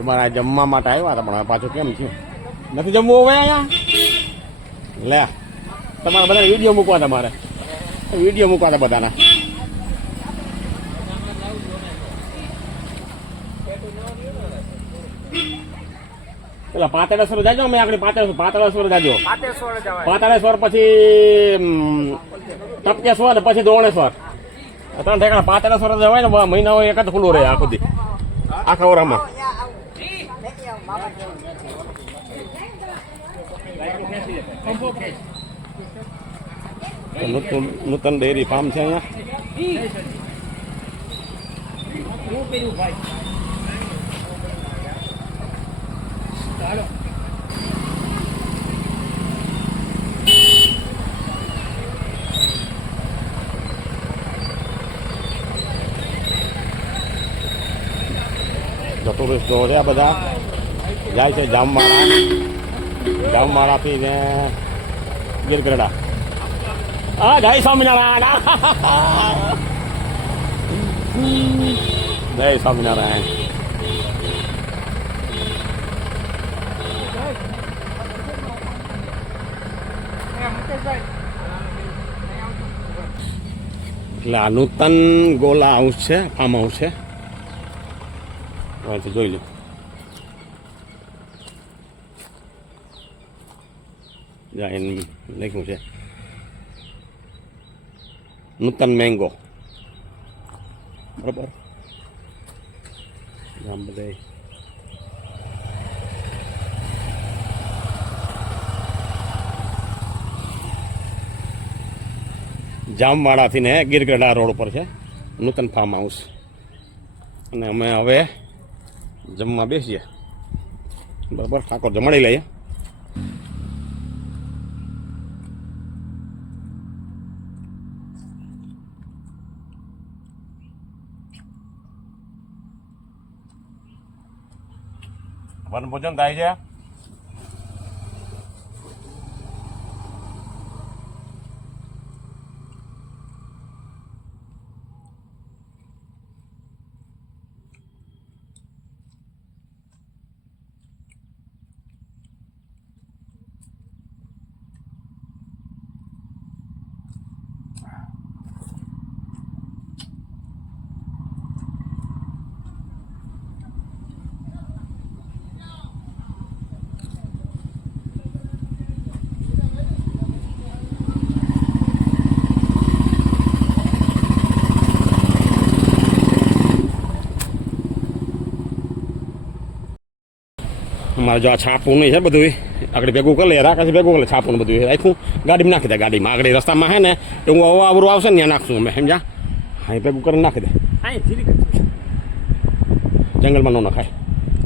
મારા જમવા માટે આવ્યા હતા પણ પાછું કેમ થયું? નથી જમવું હવે અહીંયા? લે તમારે બધા વીડિયો મૂકવા તમારે વીડિયો મૂકવા હતા બધાના. પેલા પાતળેશ્વર જાજો મેં આગળ પાતળેશ્વર પાતળેશ્વર જાજો. પાતળેશ્વર પછી ટપકેશ્વર પછી દોણેશ્વર આ ત્રણ ઠેકાણા પાતળેશ્વર જવાય ને મહિનાઓ મહિના હોય એક જ ખુલ્લું રહે આખું દી. આખા ઓરામાં. નૂતન ડેરી ફાર્મ છે અહીંયા. ટુરિસ્ટો આ બધા. જાય છે જામવાળા જામવાળાથી ને ગીરગરડા. હા, જય સ્વામિનારાયણ. જય સ્વામિનારાયણ. એટલે આ નૂતન ગોલા હાઉસ છે ફાર્મ હાઉસ છે જોઈ લો. જા એનું લખ્યું છે નૂતન મેંગો બરાબર આમ બધા જામવાડાથી ને ગીરગઢા રોડ ઉપર છે. નૂતન ફાર્મ હાઉસ અને અમે હવે જમવા બેસીએ. બરાબર? ઠાકોર જમાડી લઈએ. વન ભોજન થાય છે. અમારે જો આ છાપું નહીં છે બધું આગળ ભેગું કરી લે રાકાશ ભેગું કરી છાપું બધું રાખ્યું ગાડીમાં નાખી દે ગાડીમાં. આગળ રસ્તામાં હે ને એવું હું અવા આવશે ને ત્યાં નાખશું અમે સમજા હા ભેગું કરીને નાખી દે. જંગલમાં ન નખાય.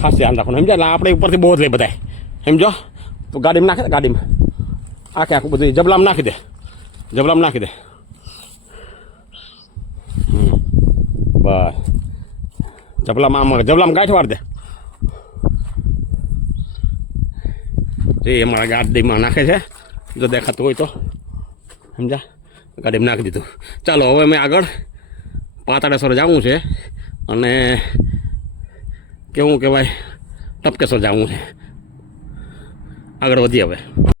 ખાસ ધ્યાન રાખવાનું સમજ્યા? એટલે આપણે ઉપરથી બહુ જ લે બધાય. સમજો? તો ગાડીમાં નાખી દે ગાડીમાં. આખે આખું બધું જબલામાં નાખી દે. જબલામાં નાખી દે. બસ. જબલામાં આમ જબલામાં ગાંઠ વાર દે. એ અમારા ગાડીમાં નાખે છે. જો દેખાતું હોય તો. સમજા? ગાડીમાં નાખી દીધું. ચાલો, હવે મેં આગળ પાતાળેશ્વર જવું છે અને કેવું કહેવાય? ટપકેશ્વર જવું છે. આગળ વધીએ હવે.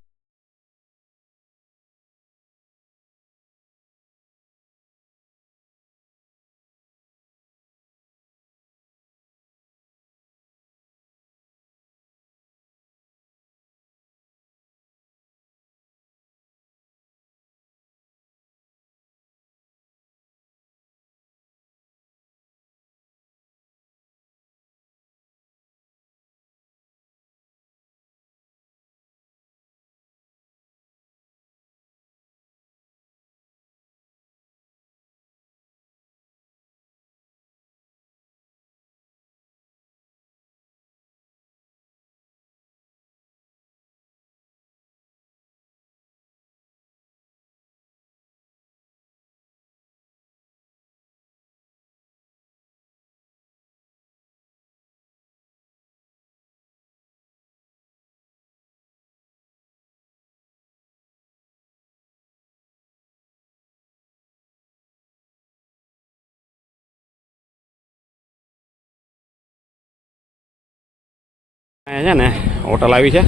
છે ને હોટલ આવી છે.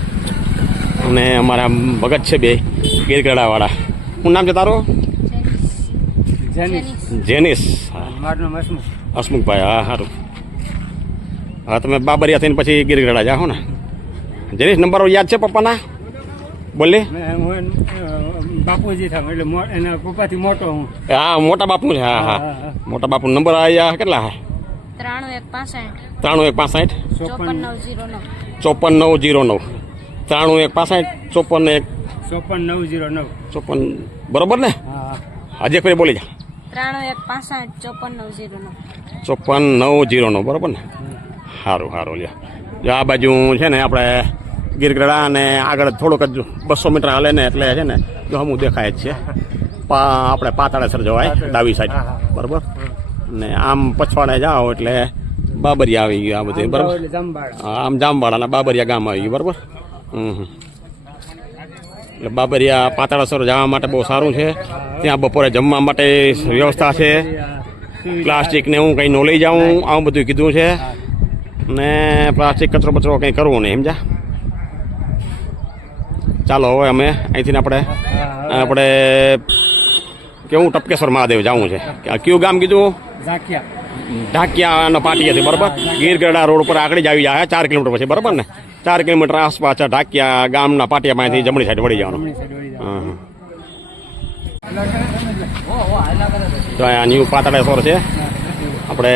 અને અમારા ભગત છે બે ગીરગઢાવાળા શું નામ છે તારું? જેનિસ. હસમુખભાઈ હા સારું હા તમે બાબરિયા થઈને પછી ગીરગઢા જાઓ ને. જેનિસ નંબર યાદ છે પપ્પાના? બોલે હું અ, બાપુજી થામ એટલે એના પપ્પાથી મોટો હું. હા મોટા બાપુનું છે હા હા. મોટા બાપુનો નંબર આવ્યા કેટલા હા ત્રાણું એક પાસઠ. ત્રાણું એક પાસઠ. ચોપન નવ જીરો નવ. ચોપન નવ જીરો નવ. ત્રાણું એક પાસઠ ચોપન એક. ચોપન નવ જીરો નવ. ચોપન બરોબર ને? હા આજે ફરી બોલી જા. ત્રાણું એક પાસઠ ચોપન નવ જીરો નવ. ચોપન નવ જીરો નવ બરોબર ને? સારું સારું લ્યો. જો આ બાજુ છે ને આપણે ગીરગઢા અને આગળ થોડુંક જ બસો મીટર હાલે ને એટલે છે ને જો હમું દેખાય જ છે. પા આપણે પાતાળેસર જવાય ડાવી સાઈડ. બરોબર? ને આમ પછવાડે જાઓ એટલે બાબરિયા આવી ગયું આ બધું બરોબર? આમ જામવાડાના બાબરિયા ગામ આવી ગયું બરાબર? હમ. એટલે બાબરિયા પાતાળેશ્વર જવા માટે બહુ સારું છે. ત્યાં બપોરે જમવા માટે વ્યવસ્થા છે. પ્લાસ્ટિક ને હું કંઈ ન લઈ જાઉં આવું બધું કીધું છે. ને પ્લાસ્ટિક કચરો બચરો કંઈ કરવો નહીં સમજા ચાલો હવે અમે અહીંથી આપણે આપણે કેવું ટપકેશ્વર મહાદેવ જવું છે. કયું ગામ કીધું? ઝાકિયા ઢાકિયાનો પાટીયાથી બરાબર? ગીરગઢા રોડ ઉપર આગળ જ આવી જાય ચાર કિલોમીટર પછી બરાબર ને? ચાર કિલોમીટર આસપાસ ઢાકિયા ગામના પાટિયા પાસેથી જમણી સાઈડ વળી જવાનું. હા હા. તો આ ન્યૂ પાતળેશ્વર છે. આપણે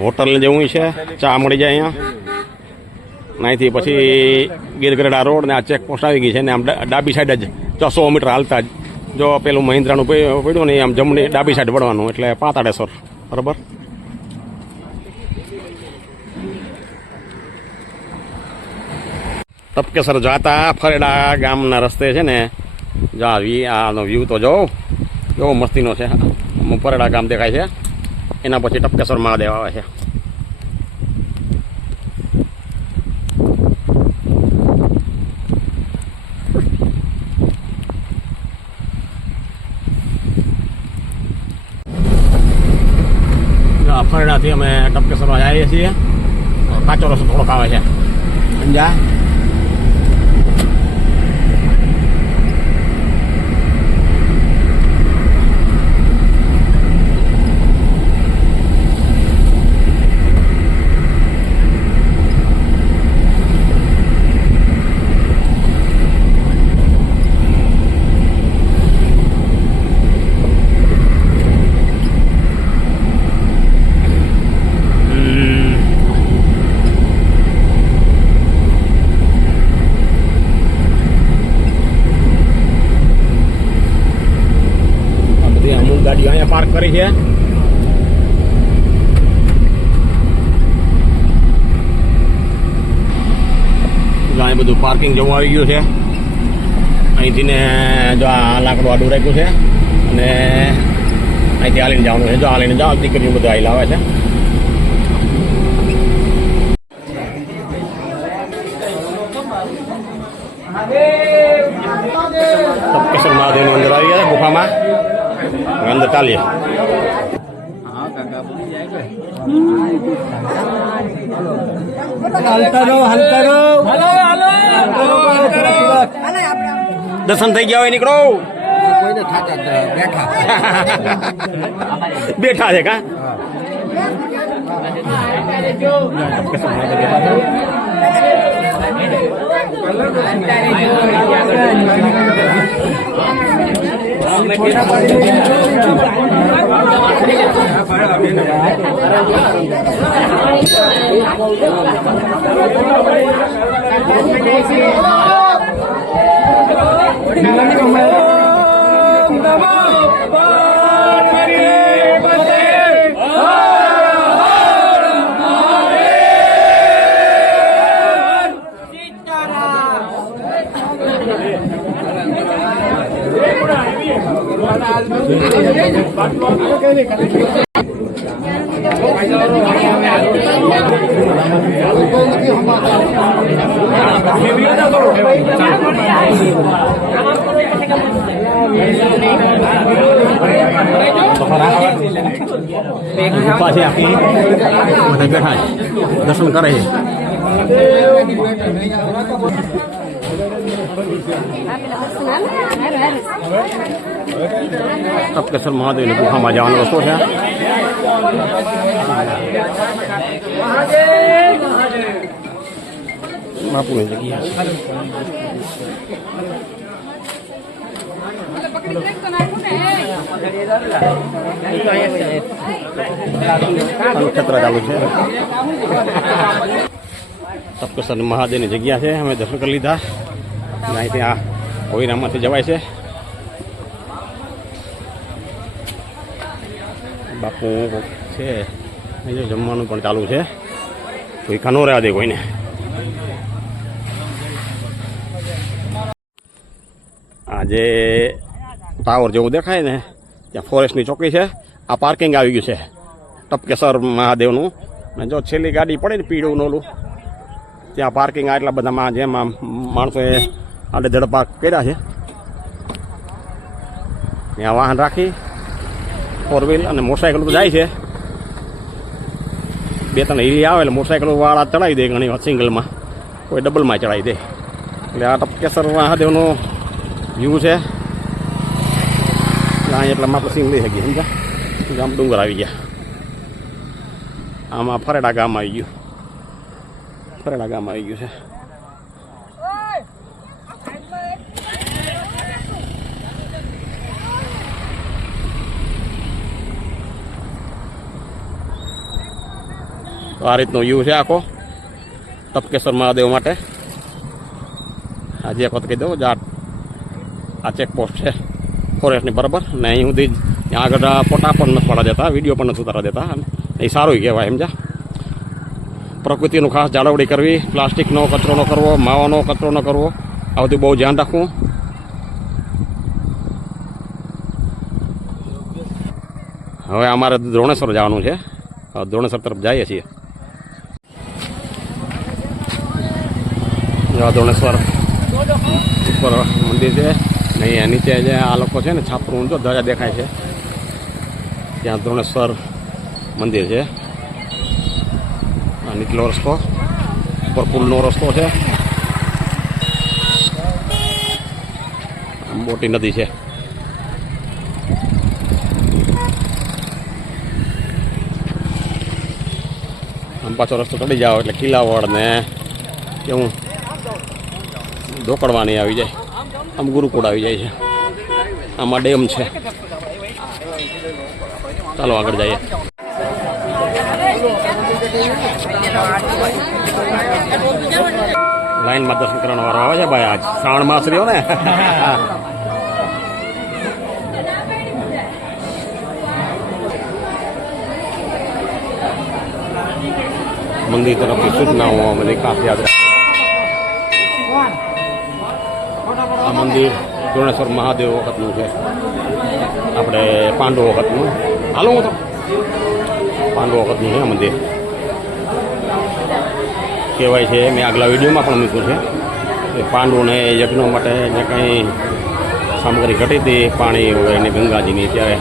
હોટલ જેવું છે ચા મળી જાય અહીંયા. અહીંથી પછી ગીરગઢડા રોડ ને આ ચેકપોસ્ટ આવી ગઈ છે ને આમ ડાબી સાઈડ જ છસો મીટર હાલતા જ. જો પેલું મહિન્દ્રાનું પડ્યું ને આમ જમણી ડાબી સાઈડ વળવાનું, એટલે પાતાળેશ્વર બરાબર? તપકેસર જાતા ફરેડા ગામના રસ્તે છે ને. જા આનો વ્યૂ તો જો કેવો મસ્તીનો છે. ફરેડા ગામ દેખાય છે. એના પછી ટપકેશ્વર મહાદેવ આવે છે. ફરડાથી અમે ટપકેસરમાં આવીએ છીએ. કાચો રસ્તો થોડોક આવે છે. સમજા આ બધી અમુક ગાડીઓ અહીંયા પાર્ક કરી છે જો અહીં બધું પાર્કિંગ જવું આવી ગયું છે. અહીંથી ને જો આ લાકડું આડું રાખ્યું છે અને અહીંથી હાલીને જવાનું છે. જો હાલીને જાઓ દીકરીઓ બધું હાલ આવે છે. તપકેશ્વર મહાદેવની અંદર આવી ગયા છે ગુફામાં. અંદર ચાલીએ. હાલતા રહો હલતા રહો. દર્શન થઈ ગયા હોય નીકળો. બેઠા. છે કા? ਮੇਰਾ ਨਹੀਂ ਕੰਮ ਹੈ દર્શન કરે છે તપકેશ્વર મહાદેવની ગુફામાં જવાનો રસ્તો છે બાપુની જગ્યા છે ક્ષેત્ર ચાલુ છે. તપકેશ્વર મહાદેવની જગ્યા છે. અમે દર્શન કરી લીધા. અહીંથી આ કોઈનામાંથી જવાય છે. બાપુ છે. જો જમવાનું પણ ચાલુ છે. કોઈ ખાનો રહ્યા દે કોઈને. આ જે ટાવર જેવું દેખાય ને, ત્યાં ફોરેસ્ટની ચોકી છે. આ પાર્કિંગ આવી ગયું છે. ટપકેસર મહાદેવનું. અને જો છેલ્લી ગાડી પડે ને પીળું નોલું ત્યાં પાર્કિંગ આટલા બધામાં જેમ માણસોએ આડે ધડ પાર્ક કર્યા છે. ત્યાં વાહન રાખી ફોર વ્હીલ અને મોટરસાઇકલ તો જાય છે. બે ત્રણ હીલી આવે એટલે મોટરસાઇકલ વાળા ચડાવી દે ઘણી વાર સિંગલમાં કોઈ ડબલમાં ચડાવી દે. એટલે આ ટપકેસર મહાદેવનો વ્યૂ છે. એટલે અહીં પછી આપણે લઈ શકીએ સમજા ગામ ડુંગર આવી ગયા. આમાં ફરેડા ગામ આવી ગયું. ફરેડા ગામ આવી ગયું છે. તો આ રીતનો વ્યૂ છે આખો તપકેશ્વર મહાદેવ માટે. આજે એક વખત કહી દઉં, આ ચેકપોસ્ટ છે. ફોરેસ્ટની બરાબર. ને અહીં સુધી આગળ ફોટા પણ નથી પાડવા દેતા, વીડિયો પણ નથી ઉતારા દેતા. એ સારું કહેવાય સમજા પ્રકૃતિનું ખાસ જાળવણી કરવી, પ્લાસ્ટિકનો કચરો ન કરવો, માવાનો કચરો ન કરવો, આ બધું બહુ ધ્યાન રાખવું. હવે અમારે દ્રોણેશ્વર જવાનું છે. દ્રોણેશ્વર તરફ જઈએ છીએ. જો દ્રોણેશ્વર ઉપર મંદિર છે. અહીંયા નીચે જે આ લોકો છે ને છાપરું જો ધજા દેખાય છે. ત્યાં ધ્રોણેશ્વર મંદિર છે. આ નીચલો રસ્તો. ઉપર પુલનો રસ્તો છે. મોટી નદી છે. આમ પાછો રસ્તો ચડી જાઓ એટલે કિલ્લાવડ ને કેવું? ધોકડવાની આવી જાય. આમ ગુરુકુળ આવી જાય છે. આમાં ડેમ છે. ચાલો આગળ જઈએ. લાઈનમાં દર્શન કરવાનો વારો આવે છે ભાઈ આજ. શ્રાવણ માસ રહ્યો ને. મંદિર તરફની સૂચનાઓ બધી ખાસ યાદ રાખ આ મંદિર દ્રોણેશ્વર મહાદેવ વખતનું છે. આપણે પાંડવ વખતનું. હાલો હું તો. પાંડવ વખતનું છે આ મંદિર. કહેવાય છે, મેં આગલા વિડીયોમાં પણ મૂક્યું છે કે પાંડવોને યજ્ઞો માટે જે કંઈ સામગ્રી ઘટી હતી, પાણી વગેરેની ગંગાજીની ત્યારે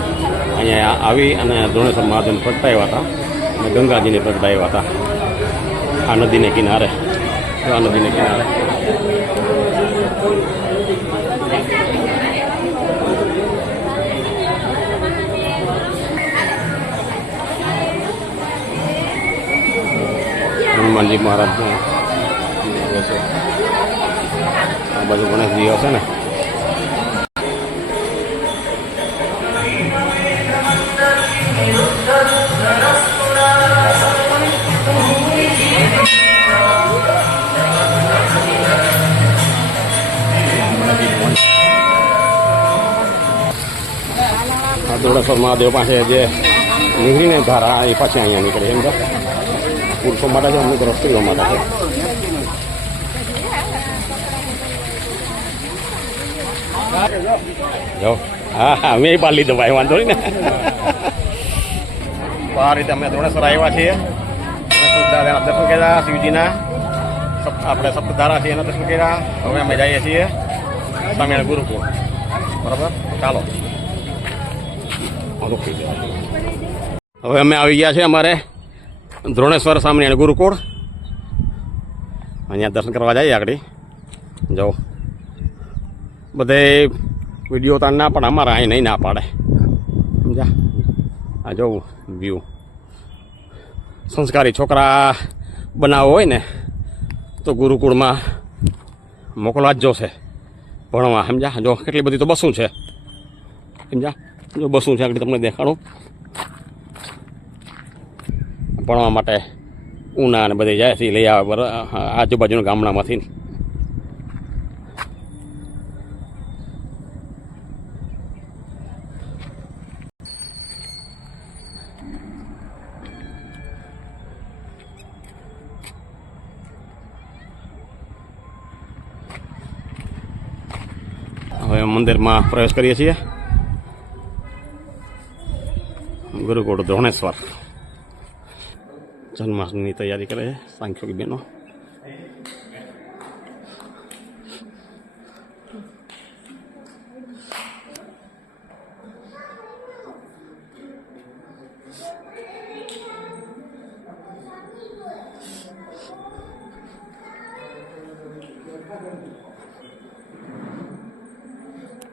અહીંયા આવી અને દ્રોણેશ્વર મહાદેવને પ્રગટાવ્યા હતા. અને ગંગાજીને પ્રગટાવ્યા હતા. આ નદીને કિનારે. આ નદીને કિનારે. હનુમાનજી મહારાજનો આવે છે આ બાજુ ગણેશજી હશે ને આ દોડેશ્વર મહાદેવ પાસે જે નીકળીને ધારા એ પાછી અહીંયા નીકળે એમ તો પુરુષો માટે છે અમુક સ્ત્રીઓ માટે છે જો હા હા મેં પાર લીધો ભાઈ વાંધો નહીં ને આ રીતે અમે ધોળેસર આવ્યા છીએ દર્શન કર્યા શિવજીના આપણે સપ્તધારા છે એના દર્શન કર્યા હવે અમે જઈએ છીએ સ્વામિનારાયણ ગુરુકુળ બરાબર ચાલો હવે અમે આવી ગયા છે અમારે દ્રોણેશ્વર સામે ગુરુકુળ. અહીંયા દર્શન કરવા જઈએ આગળ. જાઓ બધે વીડિયો તાર ના પણ અમારા અહીં નહીં ના પાડે. સમજા આ જોવું વ્યૂ સંસ્કારી છોકરા બનાવો હોય ને, તો ગુરુકુળમાં મોકલવા જ જોશે. ભણવા સમજા જો, કેટલી બધી તો બસું છે. સમજા જો બસું છે આગળ તમને દેખાડું. ભણવા માટે ઉના અને બધે જાય છે, લઈ આવે આજુબાજુના ગામડામાંથી હવે મંદિરમાં પ્રવેશ કરીએ છીએ. ગુરુકુળ દ્રોણેશ્વર. જન્માષ્ટમીની તૈયારી કરે છે સાંખ્યોગી બહેનો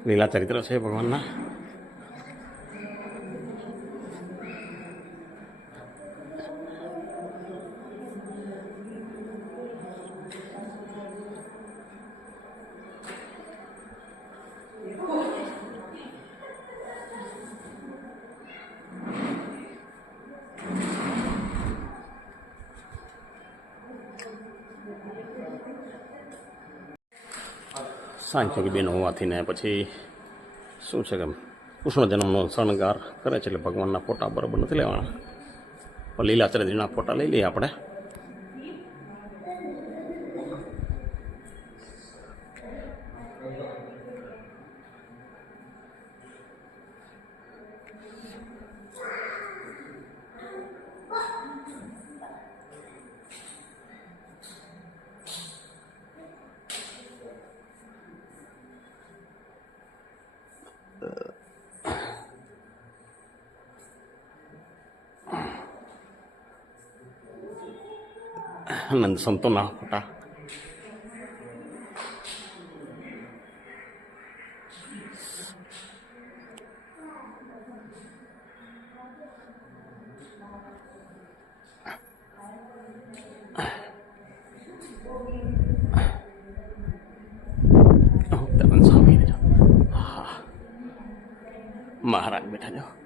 લીલા ચરિત્ર છે ભગવાનના સાંખ્યોગી બેન હોવાથી ને પછી શું છે કે કૃષ્ણ જન્મનો શણગાર કરે છે એટલે ભગવાનના ફોટા બરાબર નથી લેવાના. પણ લીલાચરજીના ફોટા લઈ લઈએ આપણે. નંદ સંતોના ફોટા મુક્તાનંદ સ્વામી જો. હા. મહારાજ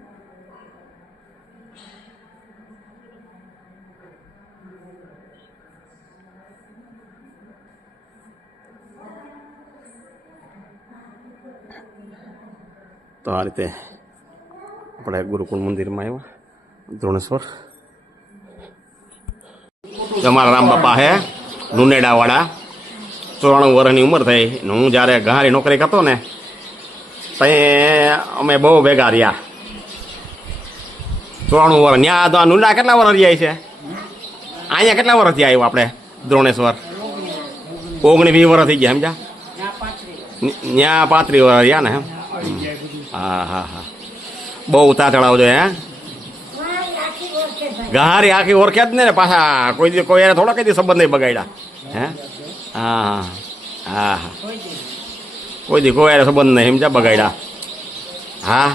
તો આ રીતે આપણે ગુરુકુળ મંદિરમાં આવ્યા. દ્રોણેશ્વર. રામ બાપા હે, નુનેડાવાળા. ચોરાણું વર્ષની ઉંમર થઈ. ને હું જ્યારે ઘારી નોકરી કરતો ને ત્યાં અમે બહુ ભેગા રહ્યા. ચોરાણું વર્ષ ત્યાં તો નુંડા કેટલા વર્ષ રહ્યા છે? અહીંયા કેટલા વર્ષથી આવ્યું આપણે? દ્રોણેશ્વર. ઓગણી વીસ વર્ષ થઈ ગયા સમજા ત્યાં પાંત્રીસ વર્ષ રહ્યા ને, એમ. હા હા હા બહુ ઉતાર ચડાવ જોઈએ હે? ગહારી આખી ઓળખ્યા જ ને પાછા. કોઈ દી કોઈ થોડા કઈ સંબંધ નહીં બગાડ્યા. હે? હા હા હા હા કોઈ દી કોઈ સંબંધ નહીં, સમજ્યા? બગાડ્યા. હા?